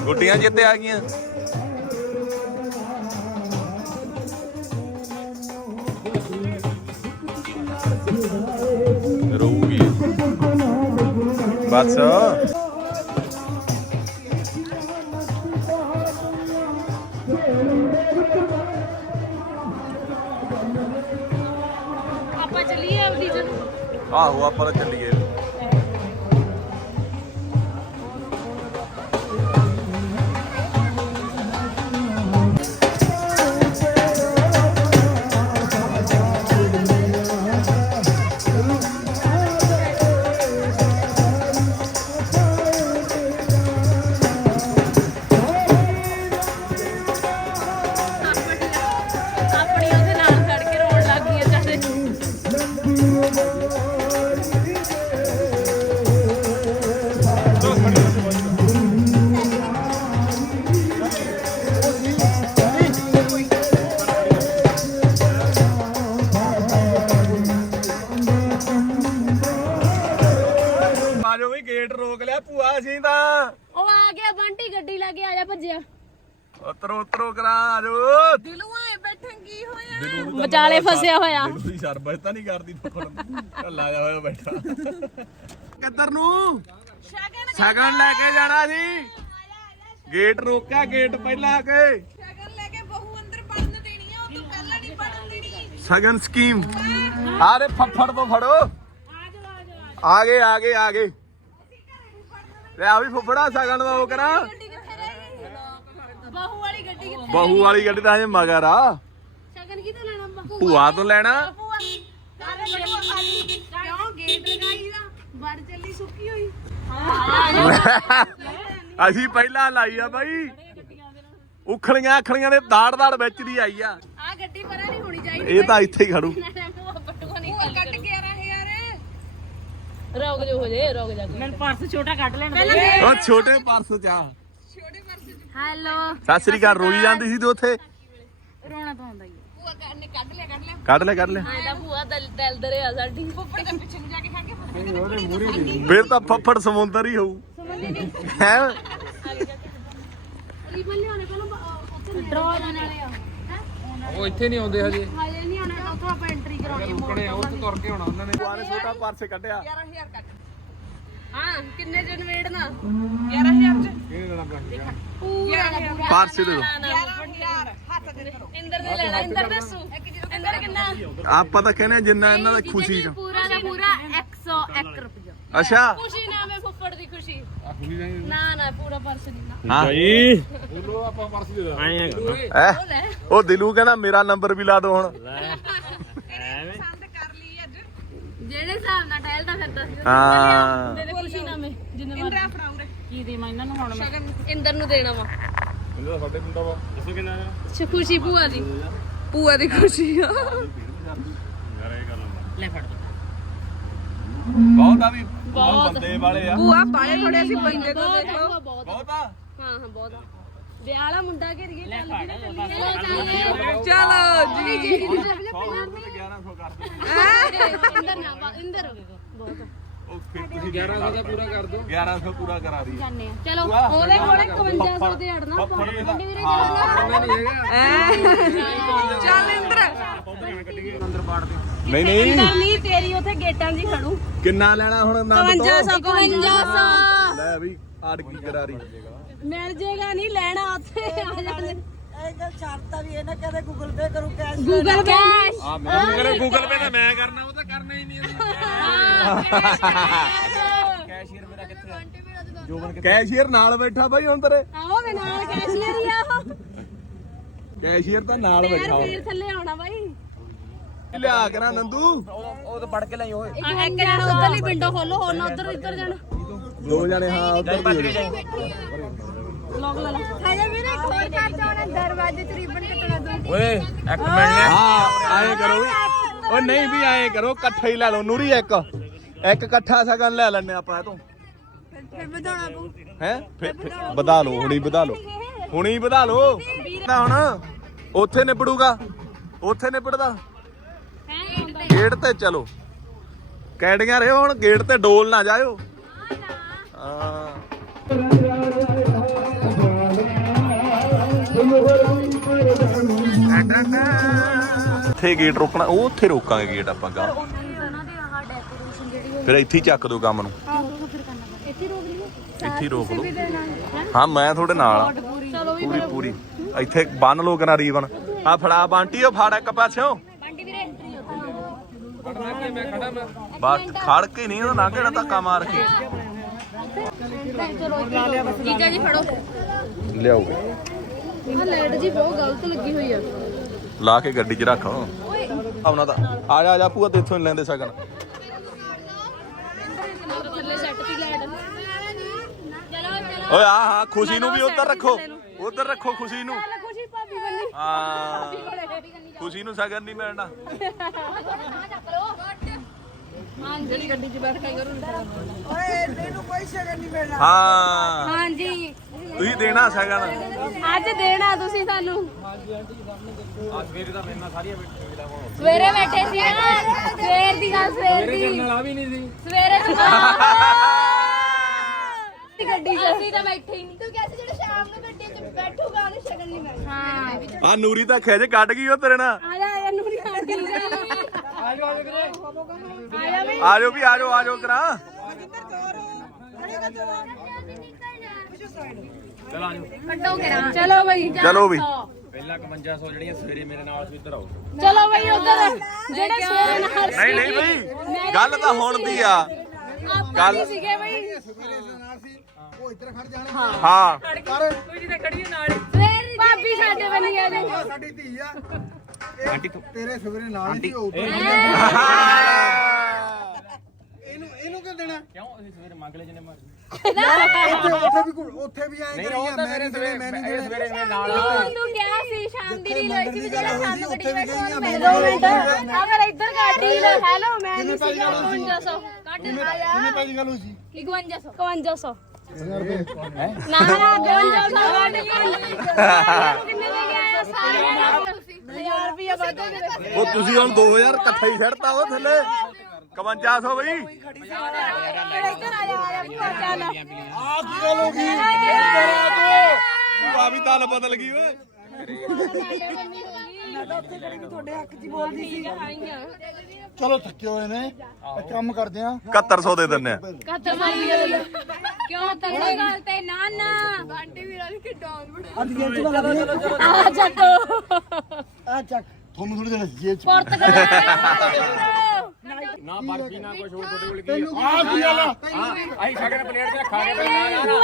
ਗੁੱਡੀਆਂ ਚੇਤੇ ਆ ਗਈਆਂ। ਰੋਊਗੀ ਬਸ।
ਆਪਾਂ ਚੱਲੀਏ ਆਪਦੀ ਚ
ਆਹੋ ਆਪਾਂ ਚੱਲੀਏ। ਲਿਆ ਭੂਆ ਅਸੀਂ ਤਾਂ।
ਉਹ ਆ ਗਿਆ ਬੰਟੀ ਗੱਡੀ ਲੈ ਕੇ ਆ ਜਾ ਭੱਜਿਆ।
ਉਤਰੋ ਉਤਰੋ ਕਰਾਂ ਆਜੋ।
ਦਿਲੂਆਂ ਬੈਠਣ ਕੀ ਹੋਇਆ?
ਵਿਚਾਲੇ ਫਸਿਆ ਹੋਇਆ।
ਦਿਲੂ ਦੀ ਸ਼ਰਬਤ ਤਾਂ ਨਹੀਂ ਕਰਦੀ ਕੱਲਾ ਜਾ ਹੋਇਆ ਬੈਠਾ। ਕਿੱਧਰ ਨੂੰ? ਸ਼ਗਨ ਲੈ ਕੇ ਜਾਣਾ ਸੀ। ਗੇਟ ਰੋਕਿਆ ਗੇਟ ਪਹਿਲਾਂ ਆ ਕੇ।
ਸ਼ਗਨ ਲੈ ਕੇ ਬਹੂ ਅੰਦਰ ਪੜਨ ਦੇਣੀ ਆ ਉਹ ਤੋਂ ਪਹਿਲਾਂ ਨਹੀਂ ਪੜਨ ਦੇਣੀ।
ਸ਼ਗਨ ਸਕੀਮ। ਆਰੇ ਫੱਫੜ ਤੋਂ ਫੜੋ। ਆ ਗਏ ਆ ਗਏ ਆ ਗਏ। ਲੈ ਆ ਵੀ ਫੁੱਫੜਾ ਸ਼ਗਨ ਦਾ ਉਹ ਕਰਾਂ।
ਬਹੂ ਵਾਲੀ ਗੱਡੀ ਕਿੱਥੇ
ਬਹੂ ਵਾਲੀ ਗੱਡੀ ਤਾਂ ਹਜੇ ਮਗਰ ਆ।
ਸ਼ਗਨ ਕਿਤੇ ਲੈਣਾ? ਬਹੂ
ਭੂਆ ਤੋਂ ਲੈਣਾ।
ਕਿਉਂ ਗੇਟ ਲਗਾਈ ਦਾ ਵੜ ਚੱਲੀ ਸੁੱਕੀ ਹੋਈ।
ਅਸੀਂ ਪਹਿਲਾਂ ਲਾਈ ਆ ਬਾਈ। ਉਖਲੀਆਂ ਅਖਲੀਆਂ ਦੇ ਦਾੜ ਦਾੜ ਵਿੱਚ ਦੀ ਆਈ ਆ।
ਆ ਗੱਡੀ ਪਰਾਂ ਨਹੀਂ ਹੋਣੀ ਚਾਹੀਦੀ
ਇਹ ਤਾਂ ਇੱਥੇ ਹੀ ਖੜੂ।
ਪਟੂਆ ਨਹੀਂ ਖਾਲੀ
ਕੱਟ 11000
ਰੁਕ ਜਾ ਹੋ ਜੇ ਰੁਕ ਜਾ
ਮੈਨੂੰ ਪਰਸ ਛੋਟਾ ਕੱਢ ਲੈਣ
ਉਹ ਛੋਟੇ ਪਰਸ ਚ ਆ।
ਹੈਲੋ।
ਸਤਿ ਸ੍ਰੀ ਅਕਾਲ ਰੋਈ ਜਾਂਦੀ ਸੀ ਤੇ ਉੱਥੇ?
ਰੋਣਾ ਤਾਂ ਆਉਂਦਾ ਹੀ
ਭੂਆ ਨੇ ਕੱਢ ਲਿਆ ਕੱਢ ਲਿਆ।
ਕੱਢ ਲੈ ਕੱਢ ਲੈ
ਆ ਇਹਦਾ ਭੂਆ ਦਿਲ ਦਿਲ ਦਰੇ ਆ ਸਾਡੀ।
ਉੱਪਰ ਤਾਂ ਪਿੱਛੇ ਨੂੰ ਜਾ ਕੇ ਖਾ ਕੇ
ਫਿਰ ਤਾਂ ਫੱਫੜ ਸਮੁੰਦਰ ਹੀ ਹੋਊ। ਹੈ
ਅਲੀ ਬੱਲੇ ਆਣੇ ਪਹਿਲਾਂ ਉੱਥੇ ਡਰਾ ਜਾਣ ਵਾਲੇ ਆ।
ਉਹ ਇੱਥੇ ਨਹੀਂ ਆਉਂਦੇ ਹਜੇ।
ਹਾਲੇ ਨਹੀਂ ਆਣੇ ਉੱਥੋਂ ਆਪਾਂ ਐਂਟਰੀ ਕਰਾਉਣੀ ਮੋੜ
ਰੁਕਣੇ ਆ ਉਹ ਤੋਂ ਤੁਰ ਕੇ ਆਉਣਾ ਉਹਨਾਂ ਨੇ।
ਨੇ ਛੋਟਾ ਪਰਸ ਕੱਢਿਆ।
11000 ਕੱਟ।
ਹਾਂ ਕਿੰਨੇ ਜਨ ਵੇੜਨਾ?
11000 ਚ।
ਪੂਰਾ ਦਾ ਪੂਰਾ।
ਪਰਸ ਦੇ ਦਿਓ
11000 ਹੱਥ ਦੇ ਕਰੋ।
ਇੰਦਰ ਦੇ ਲੈਣਾ ਇੰਦਰ ਦੱਸੂ। ਇੰਦਰ ਕਿੰਨਾ?
ਆਪਾਂ ਤਾਂ ਕਹਿੰਦੇ ਆ ਜਿੰਨਾ ਇਹਨਾਂ ਦਾ ਖੁਸ਼ੀ ਚ।
ਪੂਰਾ ਦਾ ਪੂਰਾ 101 ਰੁਪਇਆ
ਅੱਛਾ।
ਖੁਸ਼ੀ ਨਾ ਮੈਂ ਫੁੱਫੜ ਦੀ ਖੁਸ਼ੀ ਨਾ ਨਾ ਪੂਰਾ ਪਰਸ ਨਹੀਂ ਨਾ।
ਹਾਂ।
ਭਾਈ
ਬੋਲੋ ਆਪਾਂ ਪਰਸ ਦੇ ਦਾਂ
ਆਏ
ਹੈਂ? ਉਹ ਦਿਲੂ ਕਹਿੰਦਾ ਮੇਰਾ ਨੰਬਰ ਵੀ ਲਾ ਦਿਓ ਹੁਣ।
ਪਸੰਦ ਕਰ ਲਈ ਅੱਜ।
ਜਿਹੜੇ ਹਿਸਾਬ ਨਾਲ ਟਹਿਲਦਾ ਫਿਰਦਾ ਸੀ
ਹਾਂ।
ਦੇ ਦੇ ਖੁਸ਼ੀ ਨਾ ਮੈਂ ਜਿੰਨੇ ਵਾਰ
ਇੰਦਰਾ ਫੜਾਉ ਰੇ
ਕੀ ਦੇ ਮੈਂ ਇਹਨਾਂ ਨੂੰ ਹੁਣ ਮੈਂ?
ਇੰਦਰ ਨੂੰ ਦੇਣਾ ਵਾ।
ਇਹਦਾ ਸਾਡੇ ਮੁੰਡਾ ਵਾ।
ਦੱਸੋ ਕਿੰਨਾ ਆ?
ਖੁਸ਼ੀ ਭੂਆ ਦੀ।
ਭੂਆ ਦੀ ਖੁਸ਼ੀ। ਆ
ਯਾਰ ਇਹ ਗੱਲ ਨਾ
ਲੈ ਫੜ
ਬਹੁਤ ਆ ਵੀ। ਬਹੁਤ ਬੰਦੇ ਵਾਲੇ ਆ।
ਭੂਆ ਬਾਲੇ ਥੋੜੇ ਅਸੀਂ ਬੰਦੇ ਤੋਂ ਦੇਖ ਲਓ
ਬਹੁਤ ਆ।
ਬਹੁਤ ਆ?
ਹਾਂ ਹਾਂ ਬਹੁਤ ਆ। ਵਿਆਹ ਵਾਲਾ ਮੁੰਡਾ ਘੇਰੀਏ ਚੱਲ ਜੀ ਚਲੋ
ਜੀ ਜੀ
100 ਤੇ 1100 ਕਰ ਦਿਓ।
ਇੰਦਰ ਨਾ ਇੰਦਰ। ਬਹੁਤ ਆ।
ਉਹ ਫਿਰ ਤੁਸੀਂ
1100 ਦਾ ਪੂਰਾ ਕਰ ਦਿਓ।
1100 ਪੂਰਾ ਕਰਾ ਦੀ
ਜਾਂਦੇ ਆ ਚਲੋ ਉਹਦੇ ਕੋਲੇ 5100 ਦੇ ਅੜਨਾ
ਇਹਦਾ
ਵੀਰੇ
ਹਾਂ।
ਚੱਲ। ਇੰਦਰ।
ਨਹੀਂ ਨਹੀਂ।
ਨਹੀਂ ਤੇਰੀ ਉੱਥੇ ਗੇਟਾਂ ਦੀ ਖੜੂ।
ਕਿੰਨਾ ਲੈਣਾ ਹੁਣ ਨੰਦ ਤੋਂ?
5500
ਲੈ ਵੀ ਆੜ ਕੀ ਕਰਾਰੀ
ਮਿਲ ਜੇਗਾ ਨਹੀਂ ਲੈਣਾ ਉੱਥੇ ਆ ਜਾਂਦੇ
ਗੂਗਲ ਪੇ ਗੂਗਲ ਪੇ ਤਾਂ ਮੈਂ ਕਰਨਾ ਉਹ ਤਾਂ ਕਰਨਾ ਹੀ ਨਹੀਂ ਕੈਸ਼ੀਅਰ ਨਾਲ ਬੈਠਾ ਬਾਈ ਹੁਣ ਤੇਰੇ।
ਆਓ ਮੈਂ ਨਾਲ ਕੈਸ਼ੀਅਰ ਹੀ ਆ ਉਹ।
ਕੈਸ਼ੀਅਰ ਤਾਂ ਨਾਲ
ਯਾਰ
ਬੈਠਾ
ਫੇਰ ਥੱਲੇ ਆਉਣਾ ਬਾਈ।
ਲਿਆ ਕਰਾਂ ਨੰਦੂ?
ਆ ਇੱਕ ਜਣਾ ਉਧਰਲੀ ਵਿੰਡੋ ਖੋਲੋ ਹੋਰ ਨਾ ਉਧਰ ਇੱਧਰ ਜਾਣਾ।
ਦੋ ਜਣੇ ਹਾਂ ਉਧਰ ਵੀ
ਲੌਕ ਲਾ ਲਾ।
ਹਜੇ ਵੀਰੇ ਇੱਕ ਹੋਰ ਕੰਮ ਚਾਹਣਾ ਦਰਵਾਜ਼ੇ ਤੇ ਰਿਬਨ ਕੱਟਣਾ ਦੂੰ
ਓਏ ਇੱਕ ਮਿੰਟ
ਹਾਂ ਆਏ ਕਰੋ। ਵੀ। ਉਹ ਨਹੀਂ ਵੀ ਆਏ ਕਰੋ ਇਕੱਠਾ ਹੀ ਲੈ ਲਓ। ਨੂਰੀ ਇੱਕ। ਇੱਕ ਇਕੱਠਾ ਸਗਨ ਲੈ ਲੈਣੇ ਆਪਾਂ ਇਹ ਤੋਂ
ਫਿਰ ਵਧਾਉਣਾ ਪਊ।
ਹੈ? ਵਧਾ ਲਓ ਹੁਣੀ ਵਧਾ ਲਓ। ਹੁਣੀ ਵਧਾ ਲਓ। ਨਾ ਹੁਣ ਉੱਥੇ ਨਿਬੜੂਗਾ। ਉੱਥੇ ਨਿਬੜਦਾ। ਗੇਟ ਤੇ ਚਲੋ। ਕੈਡੀਆਂ ਰਹੋ ਹੁਣ ਗੇਟ ਤੇ ਡੋਲ ਨਾ ਜਾਇਓ। ਹਾਂ। ਉੱਥੇ ਗੇਟ ਰੋਕਣਾ ਉਹ ਉੱਥੇ ਰੋਕਾਂਗੇ ਗੇਟ ਆਪਾਂ ਗਾ ਫਿਰ ਇੱਥੇ ਹੀ ਚੱਕ ਦਿਓ ਕੰਮ ਨੂੰ। ਇੱਥੇ ਹੀ ਰੋਕ ਲਓ। ਹਾਂ ਮੈਂ ਤੁਹਾਡੇ ਨਾਲ ਆ। ਪੂਰੀ ਪੂਰੀ। ਇੱਥੇ ਬੰਨ ਲੋ ਕਨਾ ਰੀਵਨ ਆ ਫੜਾ ਬਾਂਟੀ ਉਹ ਫੜ ਇੱਕ ਪਾਸਿਓ। ਬਸ ਖੜ ਕੇ ਨਹੀਂ ਉਹ ਨਾ ਕਿਹੜਾ ਧੱਕਾ ਮਾਰ ਕੇ।
ਜੀਜਾ ਜੀ ਫੜੋ।
ਲਿਆਓ।
ਆ ਲਾਈਟ ਜੀ ਬਹੁਤ ਗਲਤ ਲੱਗੀ ਹੋਈ ਆ।
ਲਾ ਕੇ ਗੱਡੀ 'ਚ ਰੱਖ ਉਹਨਾਂ ਦਾ ਆ ਜਾ ਆ ਜਾ ਭੂਆ ਤੇ ਇੱਥੋਂ ਹੀ ਲੈਂਦੇ
ਚਲੋ
ਓਏ ਆ ਹਾਂ ਖੁਸ਼ੀ ਨੂੰ ਵੀ ਉੱਧਰ ਰੱਖੋ। ਉੱਧਰ ਰੱਖੋ ਖੁਸ਼ੀ ਨੂੰ।
ਖੁਸ਼ੀ ਭਾਬੀ ਬੰਨੀ
ਹਾਂ। ਖੁਸ਼ੀ ਨੂੰ ਸਗਨ ਨਹੀਂ ਮਿਲਣਾ।
ਹਾਂਜੀ। ਗੱਡੀ 'ਚ ਬੈਠ ਕੇ ਕਰੋ
ਹਾਂ
ਹਾਂਜੀ
ਤੁਸੀਂ ਦੇਣਾ ਸਗਨ
ਅੱਜ ਦੇਣਾ ਤੁਸੀਂ ਸਾਨੂੰ ਸਵੇਰੇ ਬੈਠੇ ਸੀ ਨਾ ਸਵੇਰ ਦੀ ਗੱਲ ਸਵੇਰ ਦੀ।
ਨਾਲ ਵੀ ਨਹੀਂ ਸੀ।
ਸਵੇਰੇ ਦੀ ਗੱਡੀ 'ਚ ਅਸੀਂ ਤਾਂ ਬੈਠੇ ਹੀ ਨਹੀਂ
ਤੂੰ ਕਹਿੰਦਾ ਜਿਹੜਾ ਸ਼ਾਮ ਨੂੰ ਗੱਡੀ 'ਚ ਬੈਠੂਗਾ ਉਹਨੂੰ ਸ਼ਗਨ ਨਹੀਂ ਮਿਲਣਾ।
ਹਾਂ।
ਆ ਨੂਰੀ ਤਾਂ ਖਿੱਚ ਕੱਢ ਗਈ ਉਹ ਤੇਰੇ ਨਾਲ।
ਆ ਜਾ ਆ ਜਾ ਵੀ
ਆ ਜਾਓ ਵੀ ਆ ਜਾਓ ਆ ਜਾਓ ਕਰਾਂ।
ਚਲੋ ਬਈ
ਚਲੋ ਵੀ।
ਪਹਿਲਾਂ 5100 ਜਿਹੜੀਆਂ ਸਵੇਰੇ ਮੇਰੇ ਨਾਲ ਸੀ ਇੱਧਰ ਆਓ।
ਚਲੋ ਬਈ ਉਧਰ। ਜਿਹੜੇ ਸਵੇਰੇ ਨਾਲ
ਨਹੀਂ ਨਹੀਂ ਬਈ ਗੱਲ ਤਾਂ ਹੁਣ ਦੀ ਆ।
ਆਪਾਂ
ਗੱਲ-
ਨਹੀਂ ਸੀਗੇ ਬਈ।
ਹਾਂ।
ਸਵੇਰ ਦੀ ਭਾਬੀ ਸਾਡੇ ਬਣ ਗਿਆ ਨੇ
ਸਾਡੀ ਧੀ ਆ। ਇਹ ਤੇਰੇ ਸਵੇਰੇ ਨਾਲ ਹੀ ਹੋ ਇਹਨੂੰ ਇਹਨੂੰ ਕਿਉਂ ਦੇਣਾ?
ਕਿਉਂ ਅਸੀਂ ਸਵੇਰੇ ਮੰਗ ਲੈ ਜਿੰਨੇ ਮਰਜ਼ੀ
ਉੱਥੇ ਉੱਥੇ ਵੀ ਕੋਈ- ਉੱਥੇ ਵੀ ਐਂ ਕਰੀ ਆ ਮੈਂ ਨਹੀਂ ਦੇਣੇ ਮੈਂ ਨਹੀਂ ਦੇਣੇ
ਸਵੇਰੇ ਮੇਰੇ ਨਾਲ
ਤੂੰ ਤੂੰ ਕਿਹਾ ਸੀ ਸ਼ਾਮ ਦੀ ਰੀਲ ਹੋਈ ਸੀ ਵੀ ਜਿਹੜਾ ਸ਼ਾਮ ਨੂੰ ਗੱਡੀ
ਉੱਥੇ ਵੀ
ਬੈਠਾ
ਗਈਆਂ,
ਉਹਨੂੰ
ਮੈਂ
ਮਿਲ ਦੋ ਮਿੰਟ। ਆ ਫਿਰ ਇੱਧਰ ਗੱਡੀ ਲੈ। ਹੈਲੋ ਮੈਂ ਨਹੀਂ ਸੀ। 5500 ਕੱਟ ਆਇਆ
ਕਿੰਨੇ ਪੈਸੇ ਗੱਲ ਹੋਈ ਸੀ?
5100 5500 ਨਾ ਨਾ 5200 ਕਿੰਨੇ ਲੈ ਕੇ ਆਇਆ? ਸਾਰੇ 1000 ਰੁਪਏ ਵੱਧ ਦੇ
ਉਹ ਤੁਸੀਂ ਹੁਣ 2000 ਇਕੱਠਾ ਹੀ ਛੱਡਤਾ ਉਹ ਥੱਲੇ। 5500 ਬਈ।
ਇੱਧਰ ਆ ਜਾ ਆ ਜਾ ਭੂਆ ਚੱਲ
ਆ ਕੀ ਗੱਲ ਹੋ ਗਈ?
ਆ ਵੀ ਤਾਲ ਬਦਲ ਗਈ ਓਏ।
ਚਲੋ ਥੱਕੇ ਹੋਏ ਨੇ। ਇੱਕ ਕੰਮ ਕਰਦੇ ਆ
7100 ਦੇ ਦਿੰਨੇ ਆ
ਕੱਤ ਮਾਰੀ ਕਿਉਂ ਤੰਨੇ ਗੱਲ ਤੇ ਨਾ ਨਾ
ਆਂਟੀ ਵੀਰਾਂ ਨੇ ਕਿ ਡੌਗ ਬਣਾ
ਆ ਚੱਕੋ।
ਆ ਚੱਕ। ਤੁਹਾਨੂੰ ਥੋੜੀ ਦੇਣਾ ਜੇਬ ਚ
ਪੁਰਤਗਾਲ
ਨਾ ਬਰਫੀ ਨਾ ਕੁਝ ਹੋਰ ਤੁਹਾਡੇ ਕੋਲ ਕੀ
ਆ? ਕੀ ਗੱਲ ਆ?
ਅਸੀਂ ਸ਼ਗਨ ਪਲੇਟ 'ਚ ਰੱਖਾਂਗੇ ਪਹਿਲਾਂ ਨਾ ਨਾ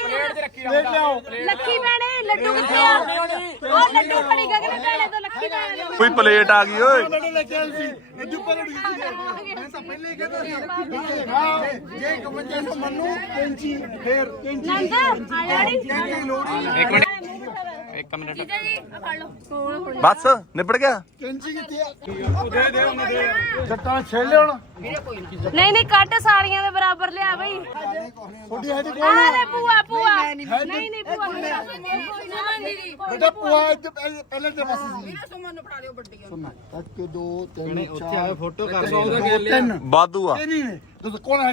ਪਲੇਟ 'ਚ ਰੱਖੀ
ਲਿਆਓ।
ਲੱਖੀ ਭੈਣੇ ਲੱਡੂ ਕਿੱਥੇ ਆ? ਉਹ ਲੱਡੂ ਫੜੀ ਗਗਨ ਭੈਣੇ ਤੋਂ ਲੱਖੀ ਭੈਣੇ ਨੂੰ
ਕੋਈ ਪਲੇਟ ਆ ਗਈ ਓਏ।
ਮੈਨੂੰ ਸੀ ਇਹ ਗਈ ਮੈਂ ਤਾਂ ਪਹਿਲੇ ਹੀ ਕਹਿੰਦਾ ਸੀ ਹਾਂ ਜੇ 51 ਮੰਨੂ ਕੈਂਚੀ ਫੇਰ ਕੈਂਚੀ
ਨੰਦ ਆ ਜਾੜੀ
ਕੈਂਚੀ ਲੋੜ ਨਹੀਂ
ਇੱਕ ਮਿੰਟ। ਇੱਕ ਮਿੰਟ।
ਜੀਜਾ ਜੀ ਆ ਫੜ ਲਓ। ਕੋਲ
ਬਸ ਨਿਬੜ ਗਿਆ?
ਕੈਂਚੀ ਕਿੱਥੇ ਆ? ਦੇ ਦੇ ਉਹਨੂੰ ਦੇ। ਜੱਟਾਂ ਛੇੜ ਲਿਆ ਹੁਣ?
ਨਹੀਂ ਨਹੀਂ ਕੱਟ ਸਾਲੀਆਂ ਦੇ ਬਰਾਬਰ ਲਿਆ ਬਈ।
ਛੋਟੀ ਹੈ ਤੇ
ਆ? ਲੈ ਭੂਆ ਭੂਆ। ਨਹੀਂ ਨਹੀਂ ਭੂਆ ਸੁਮਨ ਦੀਦੀ।
ਬੇਟਾ ਪੁਆ ਪਹਿਲੇ ਤੇ ਪਾਸੇ ਸੀ।
ਸੁਮਨ ਨੂੰ
ਇੱਕ ਦੋ ਤਿੰਨ ਚਾਰ
ਫੋਟੋ ਕਰ
ਤਿੰਨ।
ਬਾਦੂ ਆ।
ਇਹ ਨਹੀਂ ਨੇ। ਦੱਸੋ ਕੌਣ ਹੈ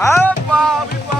ਆ
ਪਾ ਵੀ ਪਾ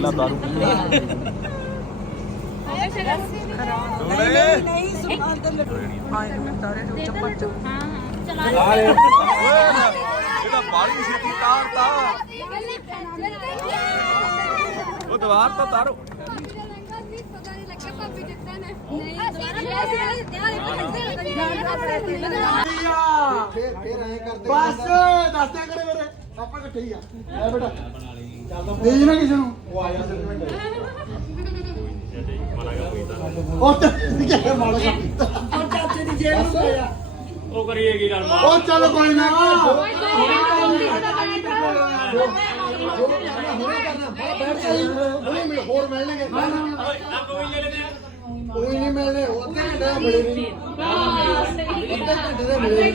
ਪਹਿਲਾਂ ਦਾਰੂ
ਨਹੀਂ ਸੁਣਾ ਤੇ ਆਏ ਮੈਂ ਤਾਰੇ ਜੋ ਚੱਪਾ ਚੱਪ
ਹਾਂ। ਚਲਾ
ਇਹਦਾ ਬਾਲੀ ਛੇਤੀ ਤਾਰਤਾ ਉਹ ਦੀਵਾਰ ਤੋਂ ਤਾਰੋ।
ਬਸ ਦੱਸਦੇ ਕਰੇ ਆਪਾਂ ਇਕੱਠੇ ਹੀ ਆ ਲੈ ਬੇਟਾ ਦੇ ਜੀ ਨਾ ਕਿਸੇ ਨੂੰ ਉਹ ਆ ਜਾ ਉਹ ਤੇ ਕਿਹੜਾ ਮਾੜਾ ਕੀਤਾ ਉਹ ਚਾਚੇ ਦੀ ਜੇਬ ਨੂੰ ਪਿਆ
ਉਹ ਕਰੀਏ ਕੀ ਗੱਲ
ਉਹ ਚੱਲ ਕੋਈ ਨਾ ਹੋਰ ਮਿਲਣਗੇ ਕੋਈ ਨਹੀਂ ਮਿਲਣੇ ਉਹ ਅੱਧੇ ਘੰਟੇ ਦਾ ਮਿਲੇ ਨਹੀਂ ਅੱਧੇ ਘੰਟੇ ਦਾ ਮਿਲੇ